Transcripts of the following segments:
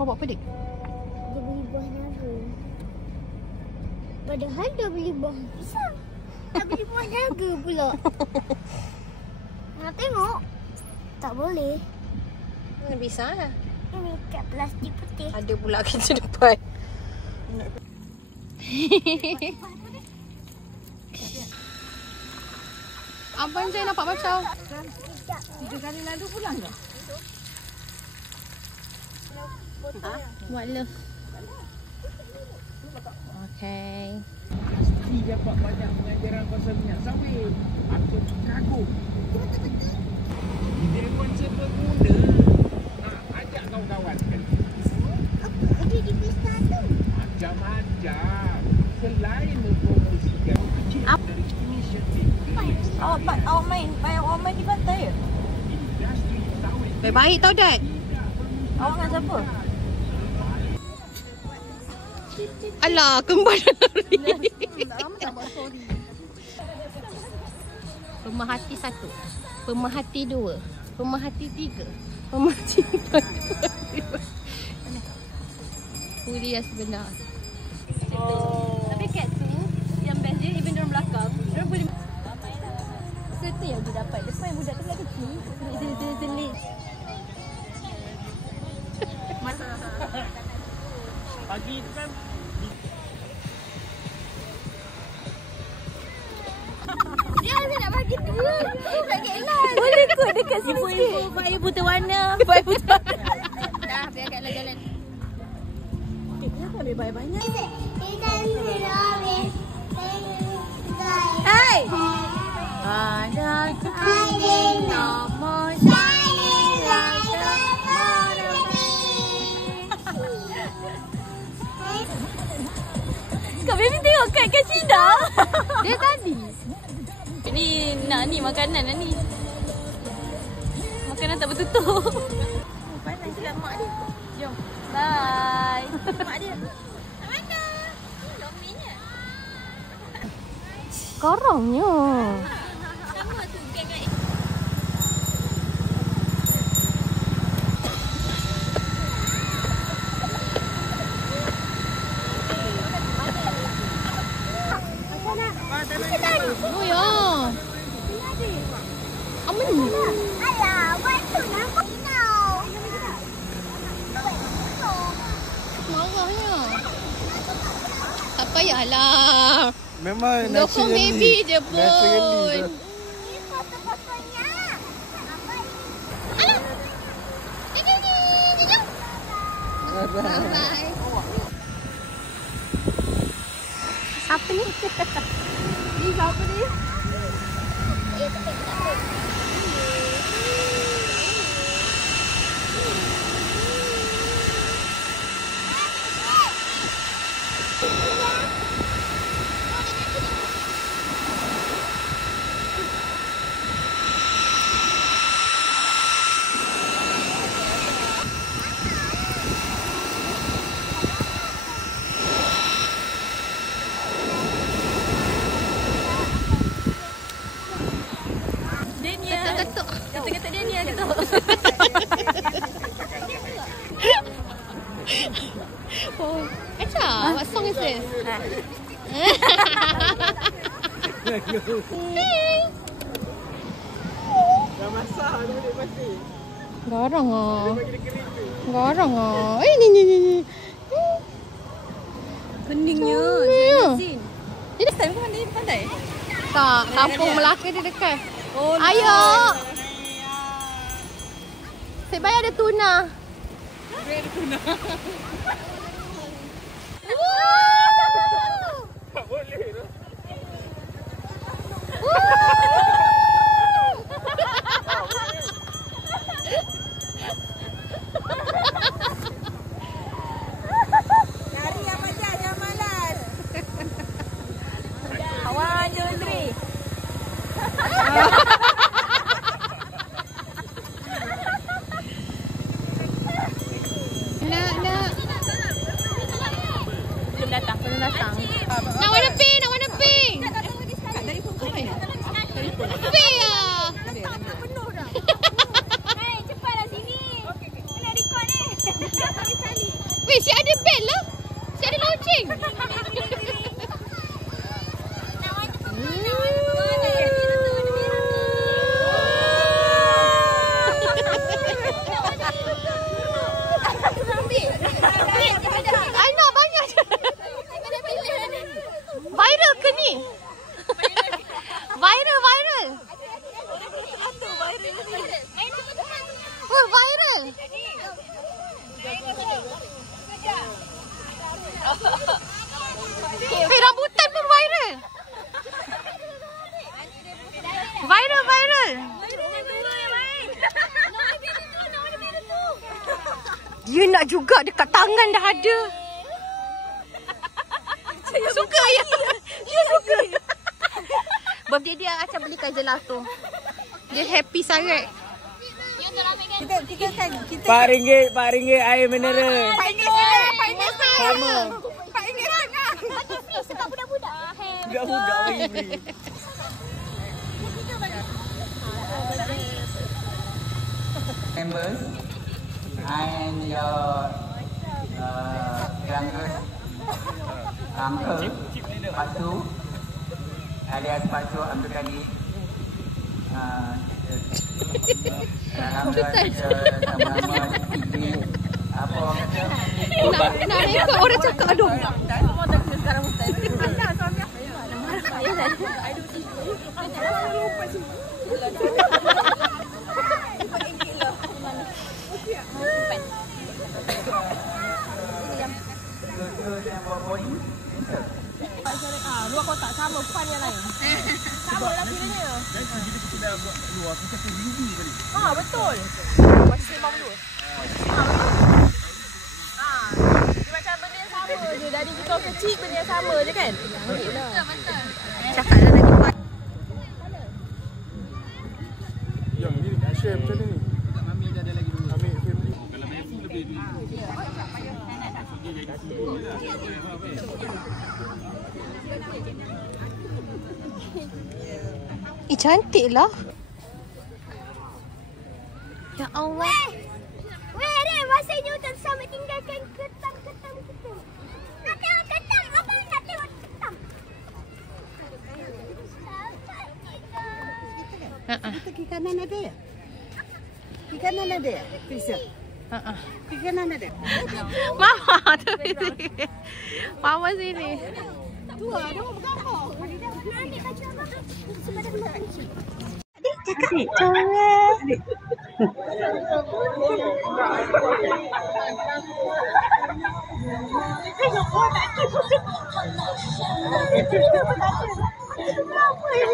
Kau buat apa, Dik? Dia beli buah naga. Padahal dah beli buah pisang. Dah beli buah naga pula. Nak tengok? Tak boleh. Mana bisa lah. Ini kat plastik putih. Ada pula kerja depan. Abang Jai nampak macam 3 kali lalu pulang ke? buat love. Okay. Pasti dapat banyak pengajaran pasal minyak sawit. Patut kagum. Dia konsep berguna. Ajak kawan-kawan sekali. Ada di pesta tu. Macam-macam. Selain mempromosikan dari inisiatif Awak main di pantai ke? industri sawit. Baik tau, Dad. Awak dengan siapa? Alah, kembar lari. Lama tak buat story. Pemerhati 1, pemerhati 2, pemerhati 3, pemerhati 4. Puri yang sebenar. Tapi kat tu yang best dia even dalam belakang, dia boleh tu yang dia dapat. Depan yang budak tu lagi kecil. Selit. Pagi tu kan Dia nak bagi dua. Tak kelas. Boleh kot dekat sini sikit. Ibu terwarna. Dah, biarkan jalan. Kenapa ambil banyak-banyak? Hai. Ada Nomor Kak Baby tengok kat Cina. Dia tadi. Ni nak ni makanan lah ni. Makanan tak bertutup. Panas je lah mak dia. Jom. Bye. Mak dia. Mana? Lominya. Korongnya. Sama tu geng-geng. Oh ya. Apa ni? Alah, buat tu nampak kau. Marahnya. Tak payahlah. Memang Dokong baby je pun. Ini foto-fotonya. Apa ini? Alah. Ini. Bye. Siapa ni? Ni siapa ni? Ketuk. Kata-kata dia ni ada tu. Oh, Acha, what song is this? dah masak dah balik pasti. Garang ah. Bagi dia kering tu. Garang ah. Ni. Peningnya. Ya. Zin. Ini time kau mandi di pantai? Tak, kampung Melaka dia dekat. Oh, Ayo. Saya bayar ada tuna. Tak boleh tu. Cari yang macam jangan malas. Awak Jodri. Nak. Belum datang. Nak warna pink. Dari pun kau mana? Pink ah. Penuh dah. Hai, cepatlah sini. Nak record ni. Bagi salib. kuning. I nak banyak je. Viral ke ni? Viral. Oh, viral. Rambutan pun viral. Viral. Dia nak juga dekat tangan dah ada. Suka ya. Dia suka. Birthday dia Acha belikan gelato. Dia happy sangat. RM4 air mineral. RM4 Sama. RM4 sebab budak-budak. Budak-budak lagi beli. Members, I am your youngest uncle, Patu, alias Patu Abdul Kadir. Alhamdulillah kita sama-sama fikir apa orang kata. Nak rekod orang cakap aduh. Luar kotak sama, fun yang lain. Sama lah filmnya. Dan kita sudah buat luar, kita pun minggu tadi. Betul. Masih memang dulu. Dia macam benda yang sama je. Dari kita kecil benda yang sama je kan? Betul. Cakaplah lagi kuat. Yang ni share macam ni. Mami dah ada lagi dulu. Ambil family. Kalau family lebih dulu. Cantik lah. Ya Allah. Weh, Ren, masa Newton sama tinggalkan ketam. Nak tengok ketam. Apa nak tengok ketam? Kiri kanan ada ya? Kiri kanan ada ya? Bisa? Kiri kanan ada? Mama tu sini. Mama sini. Tu ada orang bergambar. Ambil baju abang. Sebenarnya budak kecil.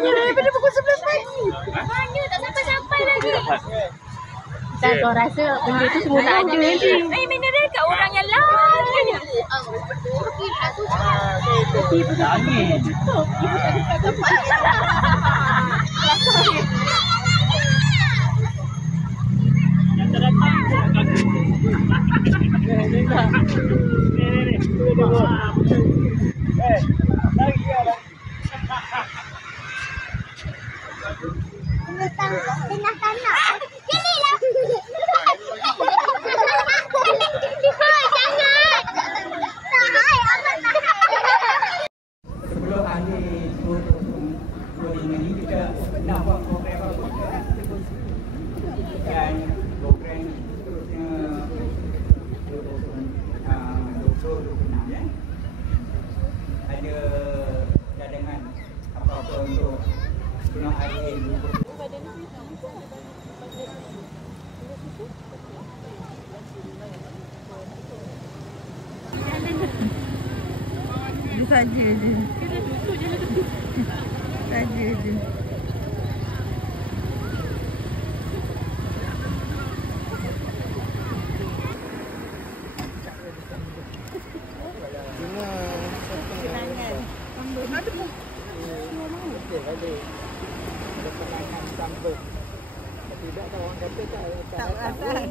Daripada pukul 11 pagi. Mana tak sampai-sampai lagi. Dan kau rasa benda tu semua tak ada nanti. Mineral kat orang yang lain. Tengah tanah. Gililah. Sebelum akhir 2025 ni kita nak buat program apa dan program seterusnya 2026 ya. Ada cadangan apa-apa untuk sebelum akhir 2025. Dia saja je. Saja je. Tidak tahu orang kata tak rasa.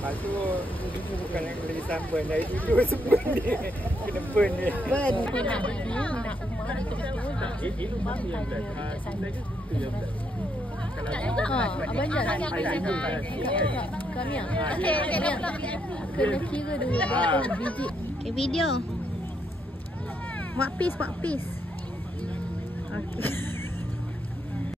Lepas tu bukan yang lagi sambal. Dari dulu sebelum dia kena burn dia. Burn. Nak rumah betul-betul. Itu mami yang belas. Kita je tu yang belas. Abang Jan. Kak Mia. Kena kira dulu berapa biji. Okay, video. Buat peace. Okay.